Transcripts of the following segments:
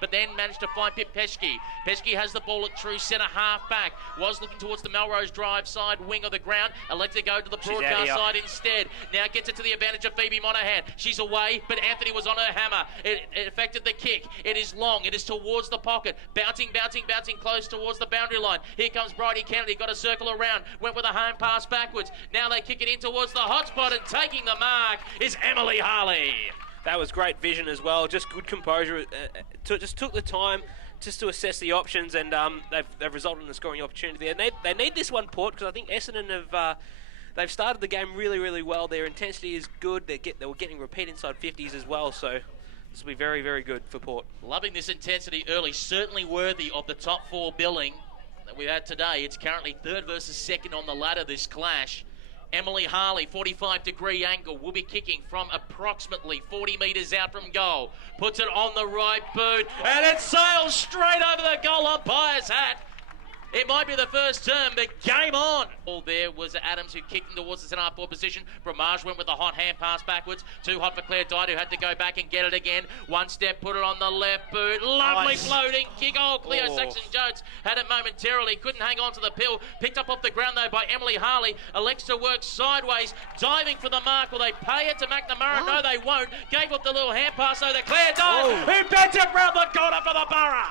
but then managed to find Pip Peschke. Peschke has the ball at true centre half back. Was looking towards the Melrose Drive side wing of the ground. Elected to go to the broadcast side instead. Now gets it to the advantage of Phoebe Monahan. She's away, but Anthony was on her hammer. It affected the kick. It is long. It is towards the pocket. Bouncing close towards the boundary line. Here comes Bridie Kennedy. Got a circle around. Went with a home pass backwards. Now they kick it in towards the hot spot, and taking the mark is Emily Harley. That was great vision as well, just good composure. Just took the time just to assess the options, and they've resulted in a scoring opportunity there. They need this one, Port, because I think Essendon they've started the game really well. Their intensity is good. They were getting repeat inside 50s as well, so this will be very good for Port. Loving this intensity early, certainly worthy of the top 4 billing that we've had today. It's currently 3rd versus 2nd on the ladder, this clash. Emily Harley, 45-degree angle, will be kicking from approximately 40 metres out from goal. Puts it on the right boot, and it sails straight over the goal umpire's hat. It might be the first term, but game on. All there was Adams, who kicked him towards the centre-half forward position. Bramage went with a hot hand pass backwards. Too hot for Claire Dyde, who had to go back and get it again. One step, put it on the left boot. Lovely floating kick. Oh, Cleo Saxon-Jones had it momentarily. Couldn't hang on to the pill. Picked up off the ground, though, by Emily Harley. Elects to work sideways, diving for the mark. Will they pay it to McNamara? No, they won't. Gave up the little hand pass, though, to Claire Dyde, who bent it round the corner for the Borough.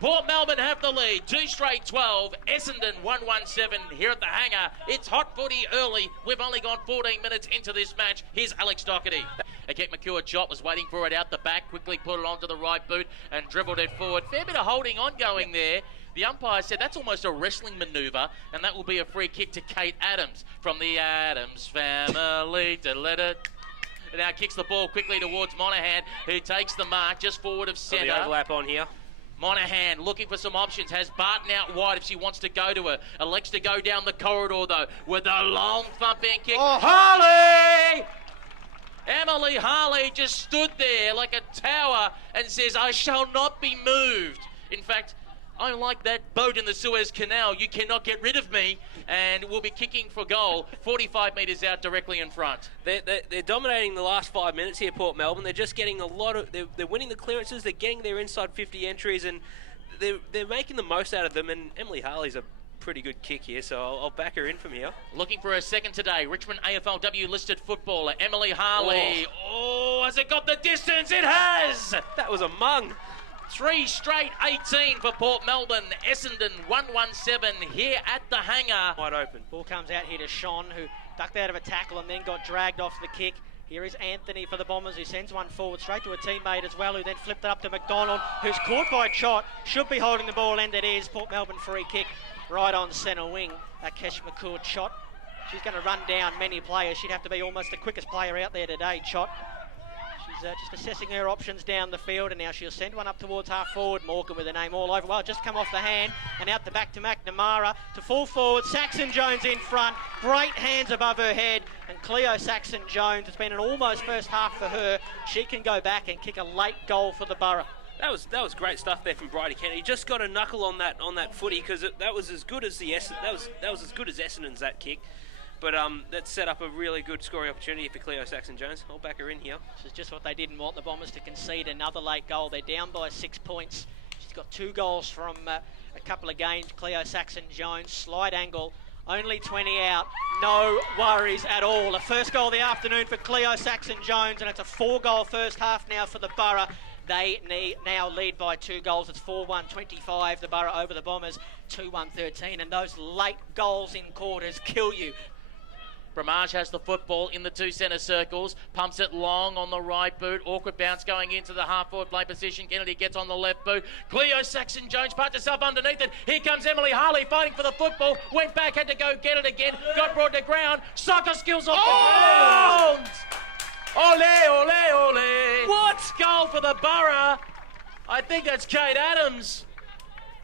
Port Melbourne have the lead, 2 straight 12, Essendon 117 here at the Hangar. It's hot footy early. We've only gone 14 minutes into this match. Here's Alex Doherty. A Kate McCure chop was waiting for it out the back, quickly put it onto the right boot and dribbled it forward. Fair bit of holding on going there. The umpire said that's almost a wrestling manoeuvre, and that will be a free kick to Kate Adams from the Adams family. Now kicks the ball quickly towards Monahan, who takes the mark just forward of centre. The overlap on here. Monahan looking for some options, has Barton out wide if she wants to go to her. Elects to go down the corridor, though, with a long thumping kick. Oh, Harley! Emily Harley just stood there like a tower and says, I shall not be moved. In fact, I'm like that boat in the Suez Canal. You cannot get rid of me. And we'll be kicking for goal 45 metres out directly in front. They're dominating the last 5 minutes here, Port Melbourne. They're just getting a lot of... They're winning the clearances. They're getting their inside 50 entries, and they're making the most out of them. And Emily Harley's a pretty good kick here, so I'll back her in from here. Looking for her second today. Richmond AFLW listed footballer Emily Harley. Oh, has it got the distance? It has! That was a mung. 3 straight 18 for Port Melbourne. Essendon 117 here at the Hangar. Wide open. Ball comes out here to Sean, who ducked out of a tackle and then got dragged off the kick. Here is Anthony for the Bombers, who sends one forward straight to a teammate as well, who then flipped it up to McDonald, who's caught by Chott. Should be holding the ball, and it is. Port Melbourne free kick right on centre wing. Kesh McCourt Chott. She's going to run down many players. She'd have to be almost the quickest player out there today, Chott. She's just assessing her options down the field, and now she'll send one up towards half forward. Morgan with her name all over. Well, just come off the hand and out the back to McNamara to full forward. Saxon-Jones in front. Great hands above her head, and Cleo Saxon-Jones. It's been an almost first half for her. She can go back and kick a late goal for the Borough. That was great stuff there from Bridie Kennedy. Just got a knuckle on that footy, because that was as good as that was as good as Essendon's, that kick. But that set up a really good scoring opportunity for Cleo Saxon-Jones. I'll back her in here. This is just what they didn't want, the Bombers to concede another late goal. They're down by 6 points. She's got 2 goals from a couple of games. Cleo Saxon-Jones, slide angle, only 20 out. No worries at all. The first goal of the afternoon for Cleo Saxon-Jones, and it's a 4-goal first half now for the Borough. They now lead by 2 goals. It's 4-1-25, the Borough over the Bombers, 2-1-13. And those late goals in quarters kill you. Bramage has the football in the 2 centre circles, pumps it long on the right boot, awkward bounce going into the half-forward play position. Kennedy gets on the left boot. Cleo Saxon-Jones parts herself underneath it. Here comes Emily Harley fighting for the football. Went back, had to go get it again. Got brought to ground. Soccer skills off the ground. Ole, ole, ole. What? Goal for the Borough. I think that's Kate Adams.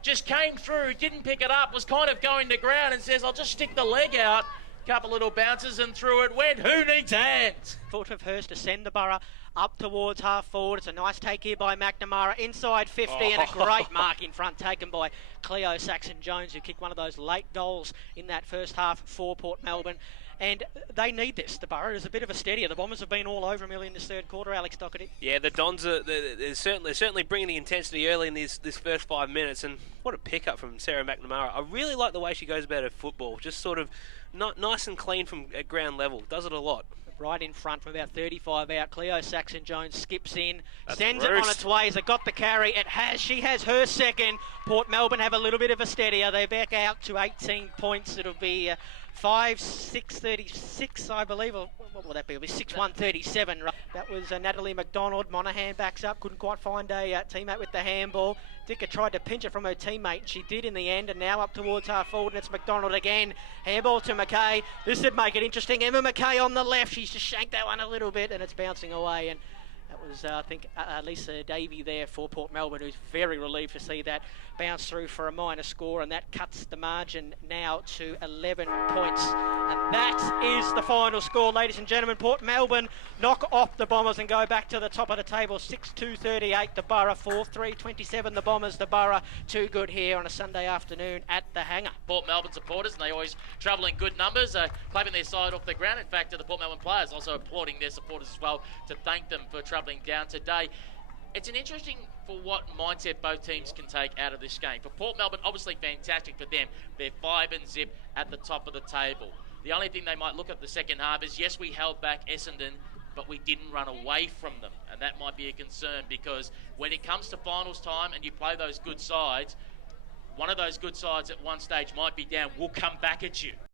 Just came through, didn't pick it up, was kind of going to ground and says, I'll just stick the leg out. Couple little bounces and through it went. Who needs hands? Foot of hers to send the Borough up towards half forward. It's a nice take here by McNamara. Inside 50 and a great mark in front taken by Cleo Saxon-Jones, who kicked one of those late goals in that first half for Port Melbourne. and they need this. The Borough is a bit of a steadier. The Bombers have been all over them early in this third quarter, Alex Doherty. Yeah, the Dons are they're certainly bringing the intensity early in this first 5 minutes, and what a pickup from Sarah McNamara. I really like the way she goes about her football, just sort of nice and clean from at ground level. Does it a lot. Right in front from about 35 out. Cleo Saxon-Jones skips in, That's sends it on its way. Has it got the carry? It has. She has her second. Port Melbourne have a little bit of a steadier. They're back out to 18 points. It'll be 5-6-36, I believe. Or what will that be? It'll be 6-1-37. Right? That was Natalie McDonald. Monaghan backs up. Couldn't quite find a teammate with the handball. Dicker tried to pinch it from her teammate, and she did in the end, and now up towards half forward, and it's McDonald again. Handball to McKay. This would make it interesting. Emma McKay on the left. She's just shanked that one a little bit, and it's bouncing away, and that was, I think, Lisa Davey there for Port Melbourne, who's very relieved to see that bounce through for a minor score, and that cuts the margin now to 11 points. And that is the final score, ladies and gentlemen. Port Melbourne knock off the Bombers and go back to the top of the table. 6-2-38 the Borough, 4-3-27 the Bombers. The Borough too good here on a Sunday afternoon at the Hangar. Port Melbourne supporters, and they always travel in good numbers, clapping their side off the ground. In fact, the Port Melbourne players also applauding their supporters as well to thank them for travelling down today. It's an interesting for what mindset both teams can take out of this game. For Port Melbourne, obviously fantastic for them. They're 5-0 at the top of the table. The only thing they might look at the second half is, yes, we held back Essendon, but we didn't run away from them. And that might be a concern, because when it comes to finals time and you play those good sides, one of those good sides at one stage might be down, will come back at you.